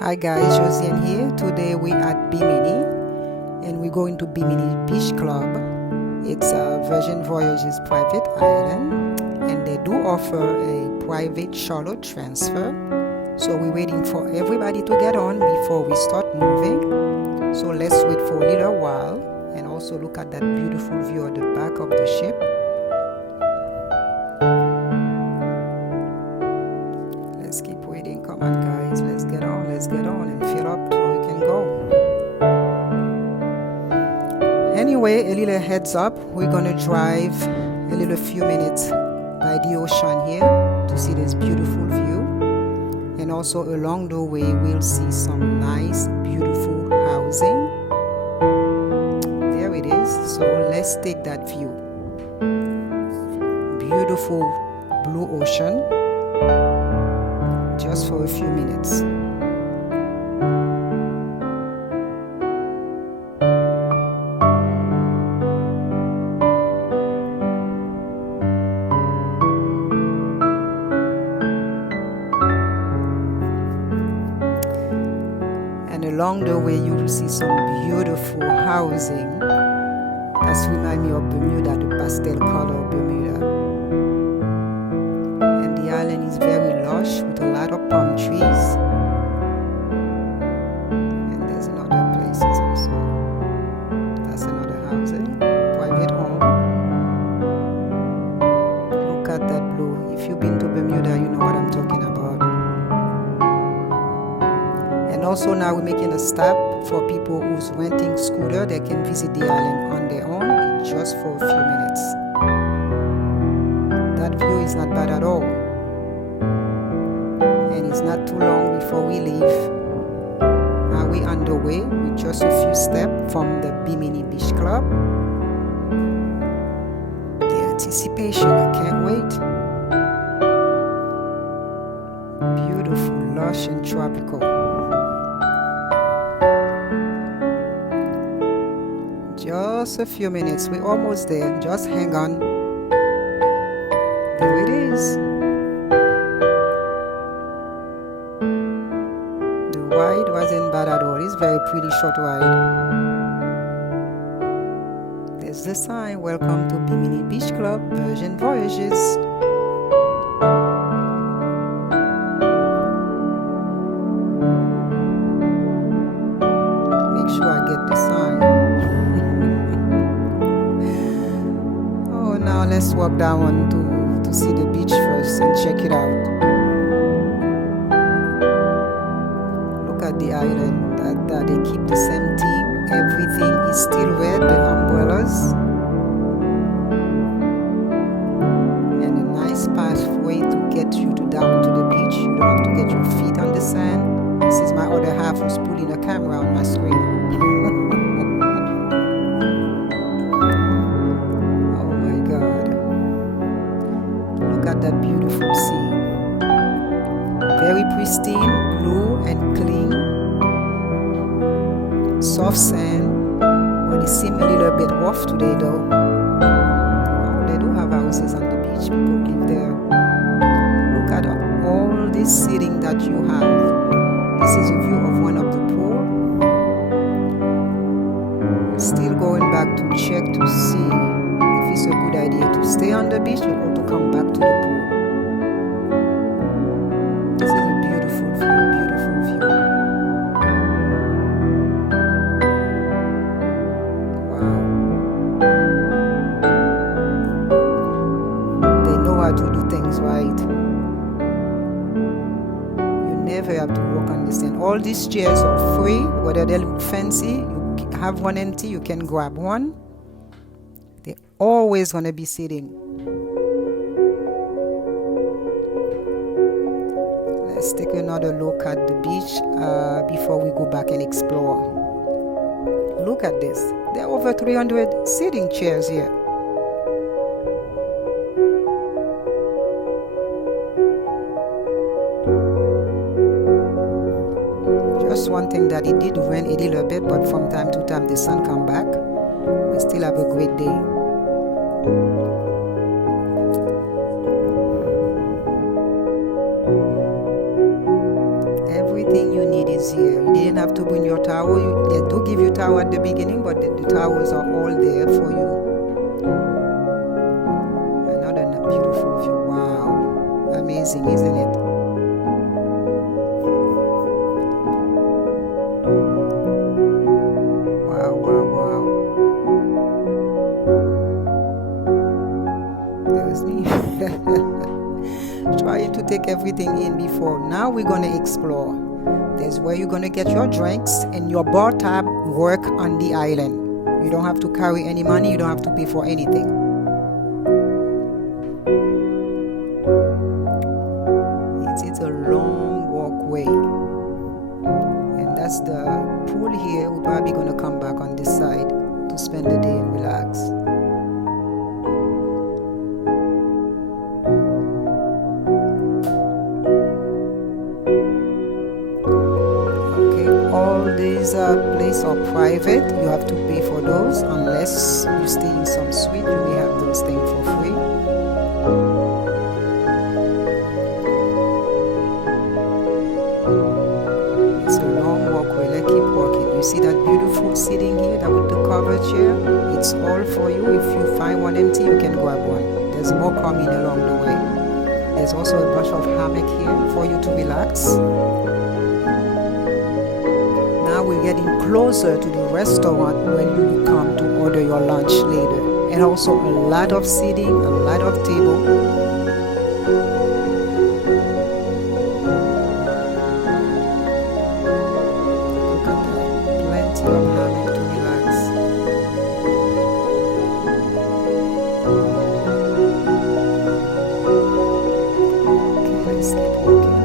Hi guys, Josiane here. Today we at Bimini and we're going to Bimini Beach Club. It's a Virgin Voyages private island and they do offer a private shuttle transfer. So we're waiting for everybody to get on before we start moving. So let's wait for a little while and also look at that beautiful view at the back of the ship. Let's keep waiting. Come on guys, let's get on and fill up so we can go. Anyway, a little heads up, we're gonna drive a little few minutes by the ocean here to see this beautiful view, and also along the way we'll see some nice beautiful housing. There it is. So let's take that view. Beautiful blue ocean just for a few minutes. And along the way you will see some beautiful housing. That's remind me of Bermuda, the pastel color Bermuda. And the island is very lush with a lot of palm trees. And there's another places also. That's another housing, private home. Look at that blue. If you've been to Bermuda, you know what I'm talking about. And also now we're making a stop for people who's renting scooter. They can visit the island on their own just for a few minutes. That view is not bad at all. And it's not too long before we leave. Now we're on the way with just a few steps from the Bimini Beach Club. The anticipation, I can't wait. Beautiful, lush and tropical. Just a few minutes, we're almost there. Just hang on. There it is. The ride wasn't bad at all. It's very pretty short ride. There's the sign. Welcome to Bimini Beach Club, Virgin Voyages. Make sure I get the sign. Now let's walk down to see the beach first and check it out. Look at the island. That they keep the same theme. Everything is still red, the umbrellas. And a nice pathway to get you down to the beach. You don't have to get your feet on the sand. This is my other half who's pulling a camera on my screen. That beautiful sea, very pristine, blue and clean, soft sand, but it seems a little bit rough today though. Oh, they do have houses on the beach, people live there. Look at all this seating that you have. This is a view of one of the pool. Still going back to check to see if it's a good idea to stay on the beach or to come back to the pool. This is a beautiful view, beautiful view. Wow. They know how to do things right. You never have to walk on the sand. All these chairs are free, whether they look fancy, you have one empty, you can grab one. They're always going to be sitting. Let's take another look at the beach before we go back and explore. Look at this. There are over 300 sitting chairs here. Just one thing that it did rain a little bit, but from time to time the sun come back. We still have a great day. everything you need is here. You didn't have to bring your towel. They do give you towel at the beginning, but the towels are all there for you. Another beautiful view. Wow, amazing, isn't it? Wow, wow, wow. There's me. Trying to take everything in before. Now we're going to explore. There's where you're going to get your drinks, and your bar tab work on the island. You don't have to carry any money. You don't have to pay for anything. It's a long walkway, and that's the pool here. We're probably going to come back on this side to spend the day and relax. All these places are private. You have to pay for those unless you stay in some suite. You may have those things for free. It's a long walkway. Let's keep walking. You see that beautiful seating here, that with the cover chair? It's all for you. If you find one empty, you can grab one. There's more coming along the way. There's also a bunch of hammock here for you to relax. We're getting closer to the restaurant when you come to order your lunch later, and also a lot of seating, a lot of table. Look at that, plenty of hammock to relax. Okay, let's keep walking.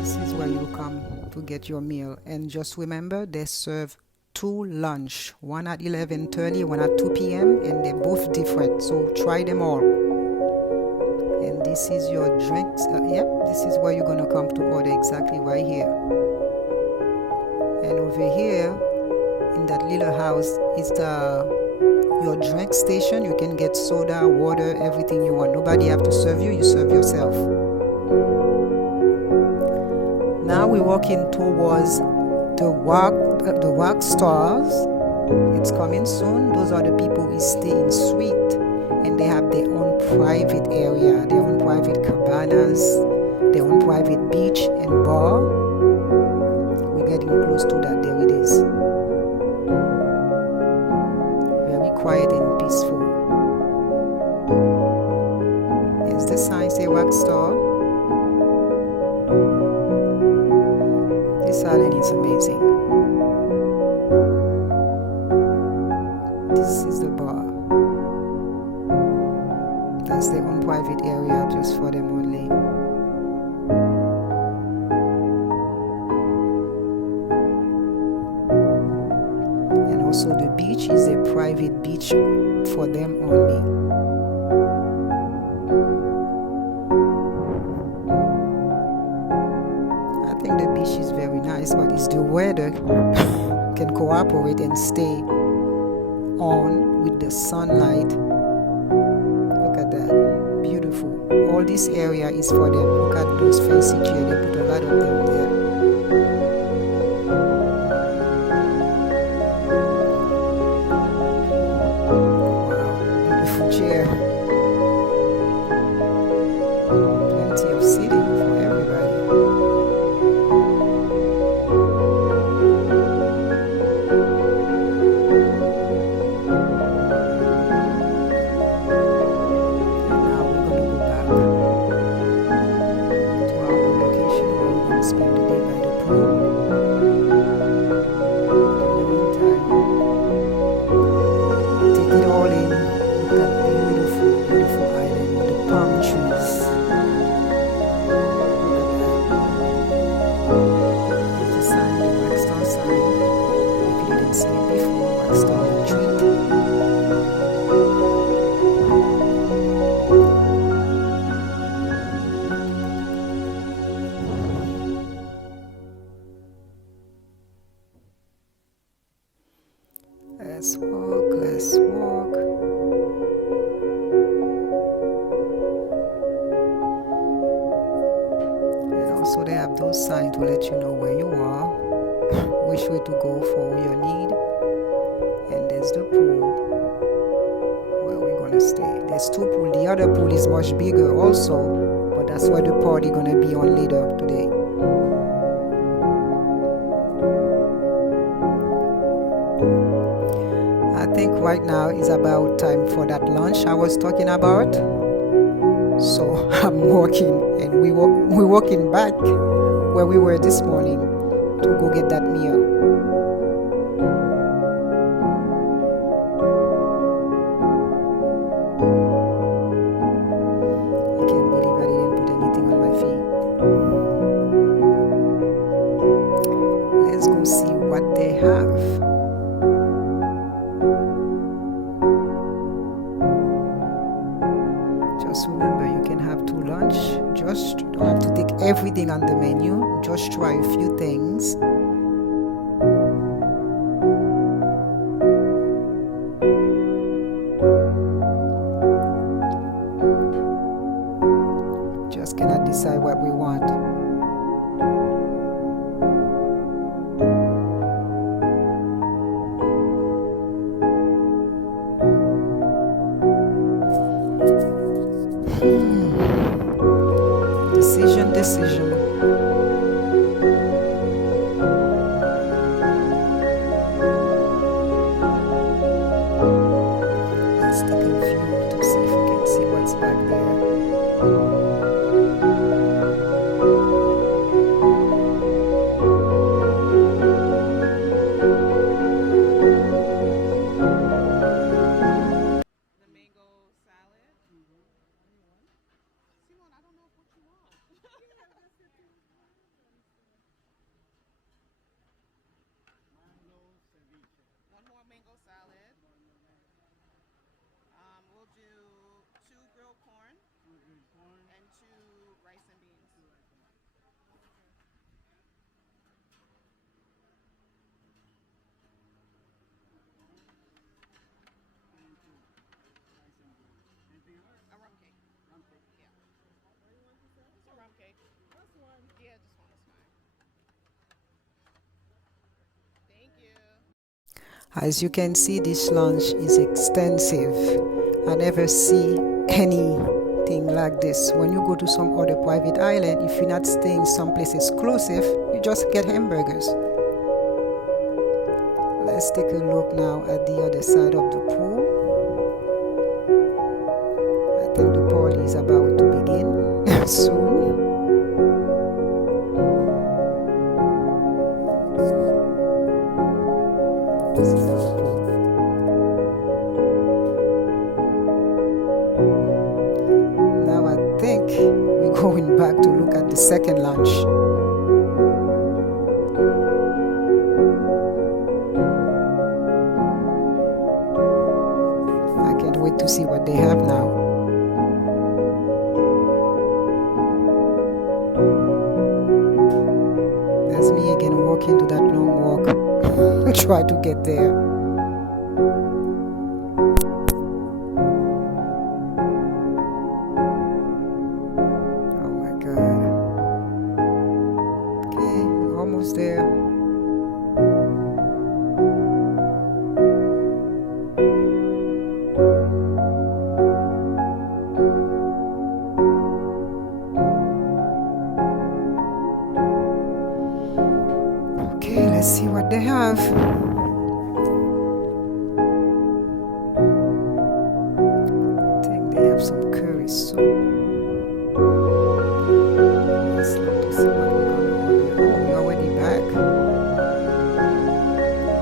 This is where you come to get your meal, and just remember they serve 2 lunch, one at 11:30, one at 2 p.m. and they're both different, so try them all. And this is your drinks. Yep, this is where you're gonna come to order, exactly right here. And over here in that little house is your drink station. You can get soda, water, everything you want. Nobody have to serve you, you serve yourself. Now we're walking towards the rock stars. It's coming soon. Those are the people who stay in suite, and they have their own private area, their own private cabanas, their own private beach and bar. We're getting close to that. There it is. Very quiet and peaceful. There's the sign, say rock star. This island is amazing. This is the bar. That's their own private area just for them only. And also the beach is a private beach for them only. The beach is very nice, but it's the weather can cooperate and stay on with the sunlight. Look at that, beautiful. All this area is for them. Look at those fancy chairs, they put a lot of them there. Wow, beautiful chair. Plenty of seating for everybody. Spend the day by the pool. In the meantime, take it all in. Look at that beautiful, beautiful island with the palm trees. Look at that. There's the sign, the Rockstar sign. If you didn't see it before, Rockstar retreat. Let's walk, let's walk. Also, they have those signs to let you know where you are, which way to go for your need. And there's the pool where we're gonna stay. There's two pools. The other pool is much bigger also, but that's where the party gonna be on later today. I think right now is about time for that lunch I was talking about. So I'm walking, and we're walking back where we were this morning to go get that meal. I can't believe I didn't put anything on my feet. Let's go see what they have. Just remember, you can have two lunch. Just don't have to take everything on the menu. Just try a few things. Just cannot decide what we want. Decision. Let's take a view to see if we can see what's back there. Mango salad. We'll do 2 grilled corn and 2 rice and beans. A rum cake. Yeah. It's a rum cake. Just one. Yeah, just one is fine. Thank you. As you can see, this lunch is extensive. I never see anything like this. When you go to some other private island, if you're not staying someplace exclusive, you just get hamburgers. Let's take a look now at the other side of the pool. I think the party is about to begin soon. This is our pool. Now I think we're going back to look at the second lunch. I can't wait to see what they have now. That's me again walking to that long walk. Try to get there. Oh my God. Okay, we're almost there. Okay, let's see what they have. I think they have some curry soup. Let's look to see what we're gonna order. Oh, we're already back.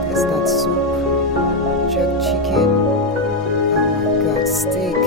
There's that soup, jerk chicken. Oh my God, steak.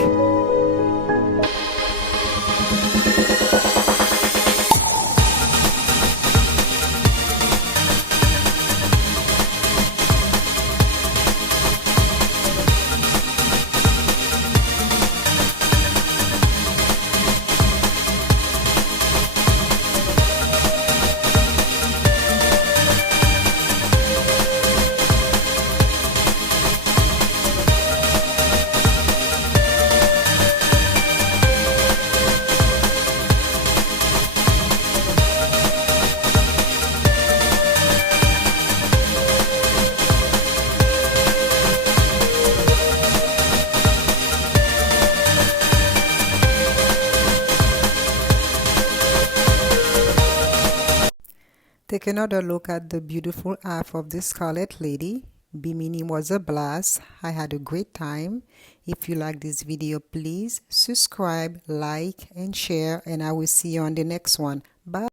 take another look at the beautiful half of the Scarlet Lady. Bimini was a blast. I had a great time. If you like this video, please subscribe, like, and share, and I will see you on the next one. Bye.